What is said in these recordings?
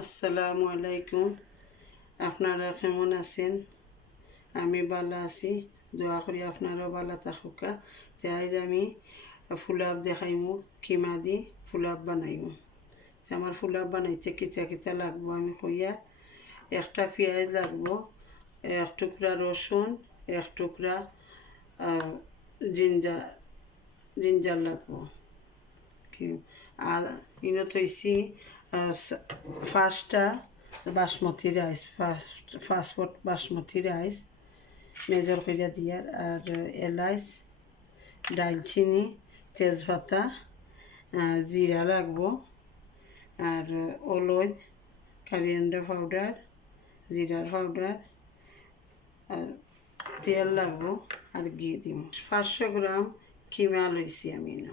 আসসালামু আলাইকুম। আপনারা কেমন আছেন? আমি ভালো আছি। দোয়া করি আপনারাও ভালো থাকুকা। তে আজ আমি ফুলাপ দেখাইমু, কিমা দি ফুলাপ বানাইমু। তে আমার ফুলাপ বানাইতে কিতা কিতা লাগবো, আমি কইয়া একটা পেঁয়াজ লাগবো, এক টুকরা রসুন, এক টুকরা জিঞ্জা, জিঞ্জার লাগবো। আর ইনো থইছি ফার্স্টটা basmati rice first fast food basmati rice measure কইরা দিয়ার আর এলাইচ, ডালচিনি, তেজপাতা জিরা লাগবো, আর অলই কারিয়ান্ডার পাউডার জিরার পাউডার আর তেল লাগবো, আর ঘি দিম। পাঁচশো গ্রাম কিমা লইছি আমি না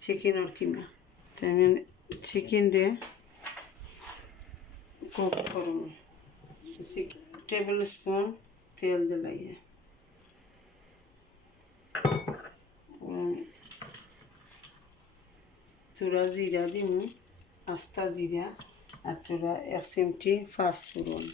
চিকেনের কিমা। তো আমি চিকেন দিয়ে কুক করুন টেবিল স্পুন তেল দিলাইয়ে চূড়া জিরা দিমু আস্তা জিরা আর চূড়া এক চিমটি ফাস্টফুরন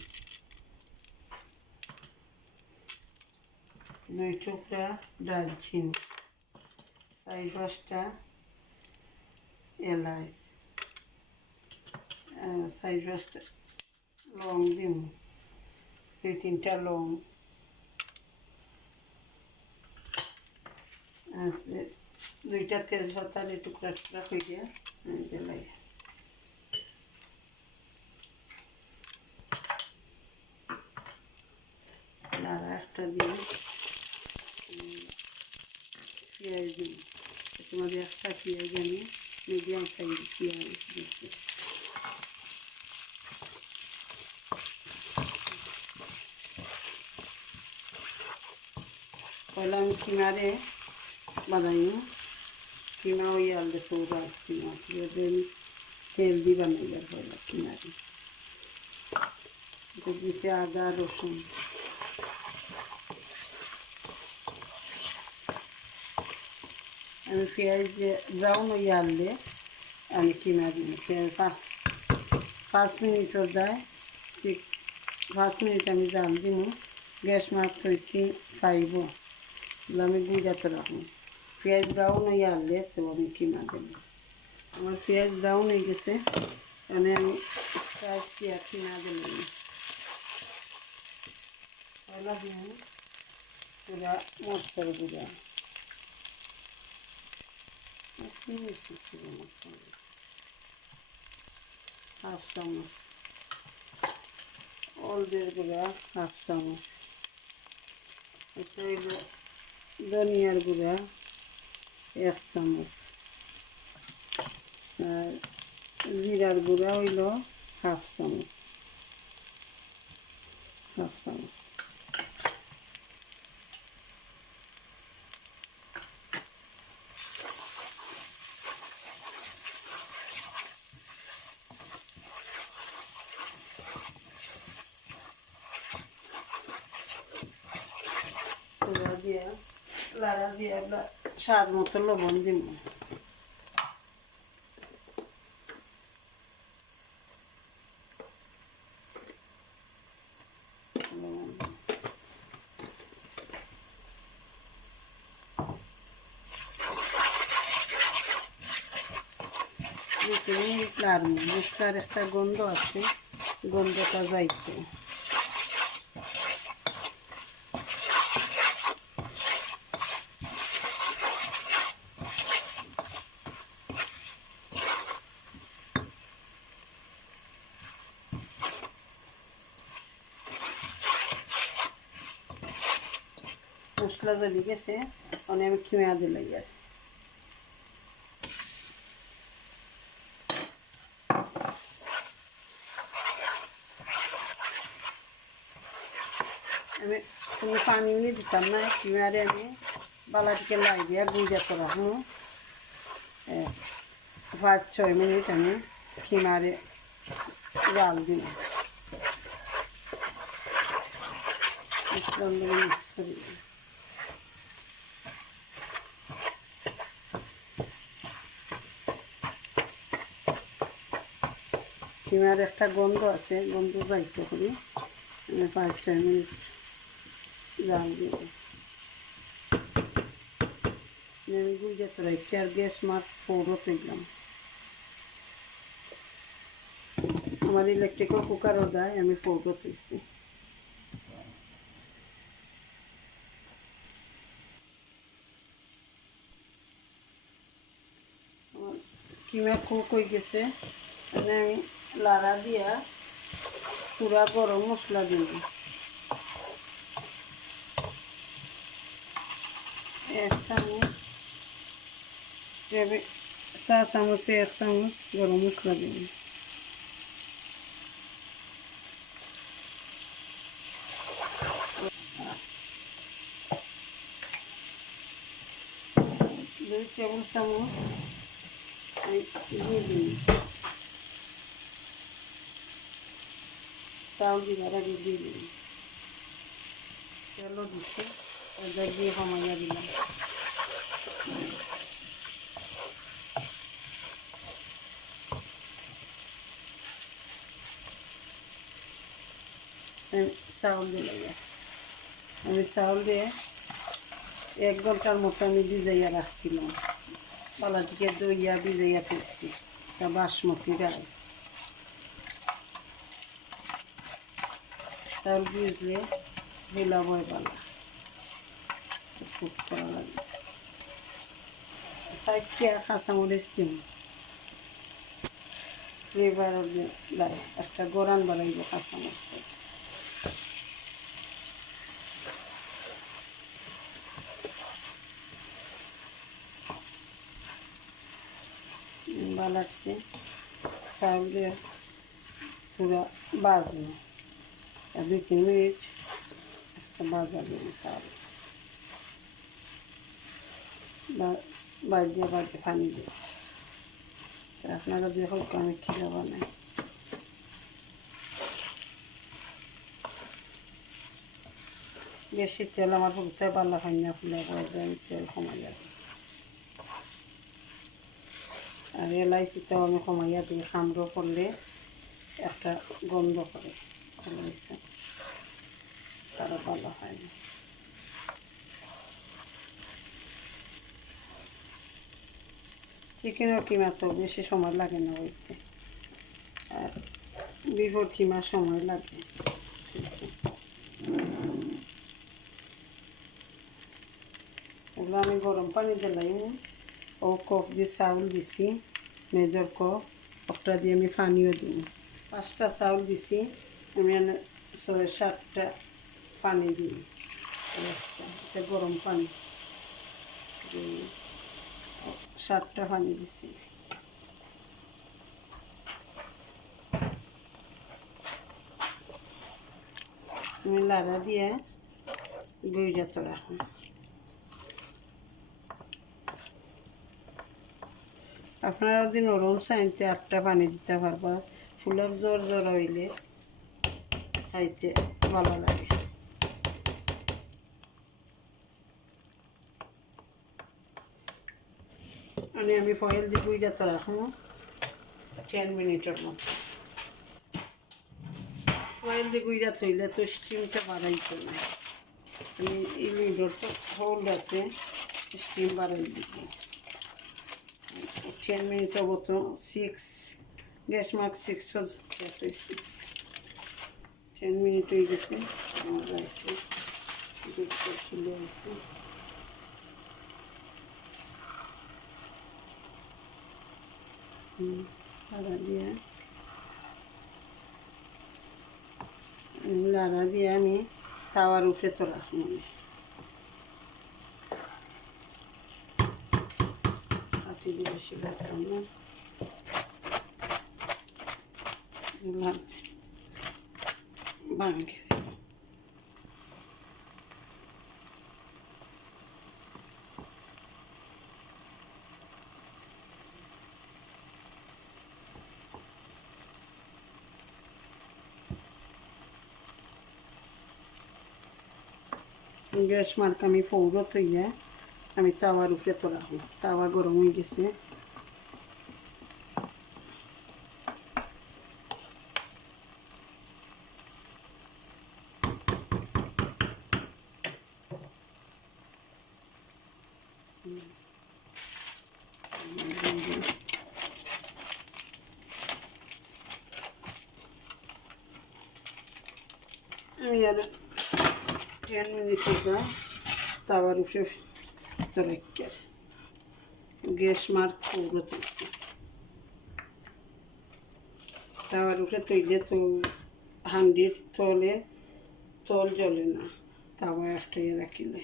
দুই টুকরা দালচিনি চারি পাঁচটা এলাচ আহ, চারি পাঁচটা লং দিম দুই তিনটা লং আর এ- দুইটা তেজপাতার এই টুকরা টুকরা করে দিলাই আর একটা দিই পেঁয়াজ দিই তোমাদের একটা পেঁয়াজ আমি মিডিয়াম সাইজ পেঁয়াজ দিচ্ছি পয়লা আমি কিনারে বানাইও কিনা ওই আলদে পুরো কিনা দিয়ে তেল দি বানাইবার পয়লা কিনারে এটা দিছে আদা রসুন আমি পেঁয়াজ ব্রাউন হয়ে আনলে আমি কিনা দিই পেঁয়াজ পাঁচ পাঁচ মিনিটর দেয় ঠিক পাঁচ মিনিট আমি জাল দিব গ্যাস মার্ক হয়েছি পাইব আমি গুঁজাতে রাখব পেঁয়াজ ব্রাউন হয়ে আনলে তো আমি কিনা দেব আমার পেঁয়াজ ব্রাউন হয়ে গেছে মানে আমি পেঁয়াজ পেঁয়াজ কিনা দিলাম পয়লা দিন পুরা মশলার গুঁড়া Assim, isso aqui, uma coisa. Half চামচ হলদের গুঁড়া হাফ চামচ এটা হইল ধনিয়ার গুঁড়া এক চামচ। আর জিরার গুঁড়া হইল হাফ চামচ। হাফ চামচ। দিয়া লাড়া স্বাদ মতো লবণ দিব। মশলার একটা গন্ধ আছে গন্ধটা যাইতে মশলা জ্বলি গেছে মানে আমি খিমা দিলাই গেছে আমি কোনো পানি উনি দিতাম না কিমারে আমি বালাটিকে লাই দিয়া গুঁজা করা হুম পাঁচ ছয় মিনিট আমি কিমারে জাল দিন মিক্স করে দিই কিমার একটা গন্ধ আছে, গন্ধ যাইতে করি আমি পাঁচ, ছয় মিনিট জাল দিব আর গ্যাস মাছ পৌরো তুললাম আমার ইলেকট্রিক্যাল কুকারও দেয়, আমি পৌরো তুলছি কিমা কুক হয়ে গেছে মানে আমি লাড়া দিয়া পুরা গরম মশলা দিব এক চামচ এভাবে চা চামচে এক চামচ গরম মশলা দিব দুই টেবিল চামচ আমি দিয়ে দিই চাউল দিবার আগে দিয়ে দিই তেলও দিছে এটা দিয়ে কমাইয়া দিলাম। চাউল দিলাম। আমি চাউল দিয়ে এক ঘণ্টার মতো আমি ভিজাইয়া রাখছিলাম। পালাটিকে দইয়া ভিজাইয়া ফেলছি। তা বাসমতি রাইস চাউল ভিজলে বিলাবই পালা খুব করা লাগে। সাইডটা কাঁচামরিচ দিন ফ্লেভার একটা গোরান বানাইব কাঁচামরিচ বালাচ্ছে চাউল দিয়ে পুরো আর দুই তিন মিনিট একটা বাজা দিন চাউল বাড়িয়ে বাড়িতে পানি দিয়ে আপনারা যে হোক আমি খেলে বানাই বেশি তেল আমার ফুলতে পারলে হয় না, ফুলে আমি তেল কমাই যাবে আর এলাইচিটাও আমি কমাইয়া দিই খামড়ো করলে একটা গন্ধ করে। এলাইচি তারা ভালো হয় না চিকেনের কিমা তো বেশি সময় লাগে না ওইতে আর বিফোর কিমা সময় লাগে। এগুলো আমি গরম পানি দিলাই ও কপ দিয়ে চাউল দিছি, মেজর কপ কপটা দিয়ে আমি পানিও দিই। পাঁচটা চাউল দিছি। আমি ছয় সাতটা পানি দিই এটা গরম পানি সাতটা পানি দিছি আমি লাড়া দিয়ে গুঁড়া রাখুন আপনারা যদি নরম চাইতে আটটা পানি দিতে পারবা ফুলের জ্বর জ্বর হইলে খাইতে ভালো লাগে। মানে আমি ফয়েল দিয়ে বুইটা তো রাখব। টেন মিনিটের মতো। ফয়েল দিয়ে গুইরা থইলে তো স্টিমটা বাড়াইতো না আমি ইলিডোর তো হোল্ড আছে স্টিম বাড়াই দিচ্ছি। টেন মিনিট মতো সিক্স গ্যাস মার্ক সিক্স হয়েছে টেন মিনিট হয়ে গেছে। আমার রাইসে দুধটা চলে আসছে। লাড়া দিয়ে। লাড়া দিয়ে আমি তাওয়ার উপরে তো রাখব আটি দিয়ে বেশি রাখতাম না। ভাঙে গ্যাস মার্ক আমি পৌর তৈয়া আমি তাওয়ার উপরে তো রাখব তাওয়া গরম হয়ে গেছে খুদা তাওয়ার উপরে তরক্কার গ্যাস মার্ক পুরো তুলছে তাওয়ার উপরে তৈলে তো হান্ডির তলে তল জ্বলে না। তাওয়া একটাই রাখিলে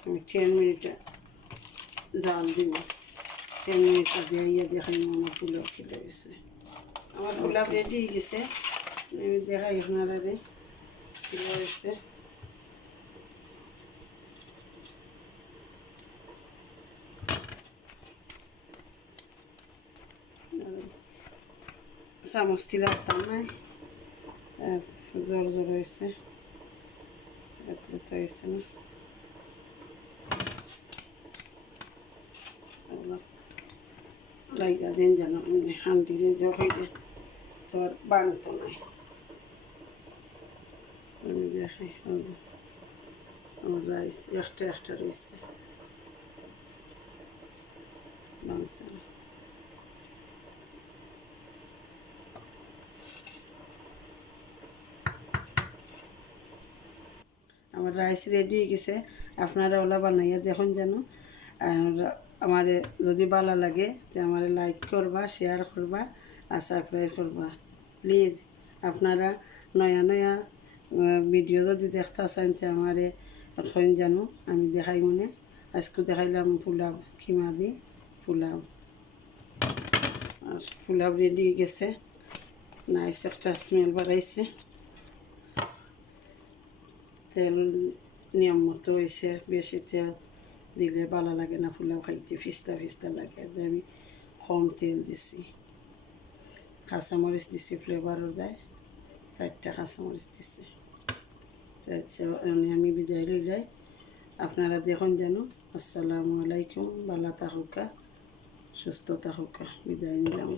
আমি টেন মিনিট জাল দিব টেন মিনিট দিয়ে দেখাই আমার পোলাও খেলে গেছে আমার পোলাও রেডি হয়ে গেছে আমি দেখাই আপনারা খেলে গেছে চামচ তিল আটতাম নাই জোর জোর হয়েছে এত হয়েছে না লাইগা দিন যেন হান্ডি হইলে তোর বানত নাই দেখাই রাইস একটা একটা রয়েছে। আমার রাইস রেডি হয়ে গেছে। আপনারা ওলা বানাইয়া দেখুন যেন। আর আমার যদি ভালো লাগে, তো আমার লাইক করবা শেয়ার করবা আর সাবস্ক্রাইব করবা। প্লিজ আপনারা নয়া নয়া ভিডিও যদি দেখতে চান তো আমার এখন জানো আমি দেখাই মনে। আজকে দেখাইলাম পোলাও কিমা দি, পোলাও। আর পোলাও রেডি গেছে। নাইস একটা স্মেল বাড়াইছে। তেল নিয়ম মতো হয়েছে বেশি তেল দিলে ভালো লাগে না পোলাও খাইতে, ফিস্তা ফিস্তা লাগে আমি কম তেল দিছি। কাঁচামরিচ দিছি ফ্লেভারও দেয়, চারটা কাঁচামরিচ দিছি। আমি বিদায় লই যাই আপনারা দেখুন যেন, আসসালামু আলাইকুম, ভালো থাকুকা, সুস্থ থাকুকা, বিদায় নিলাম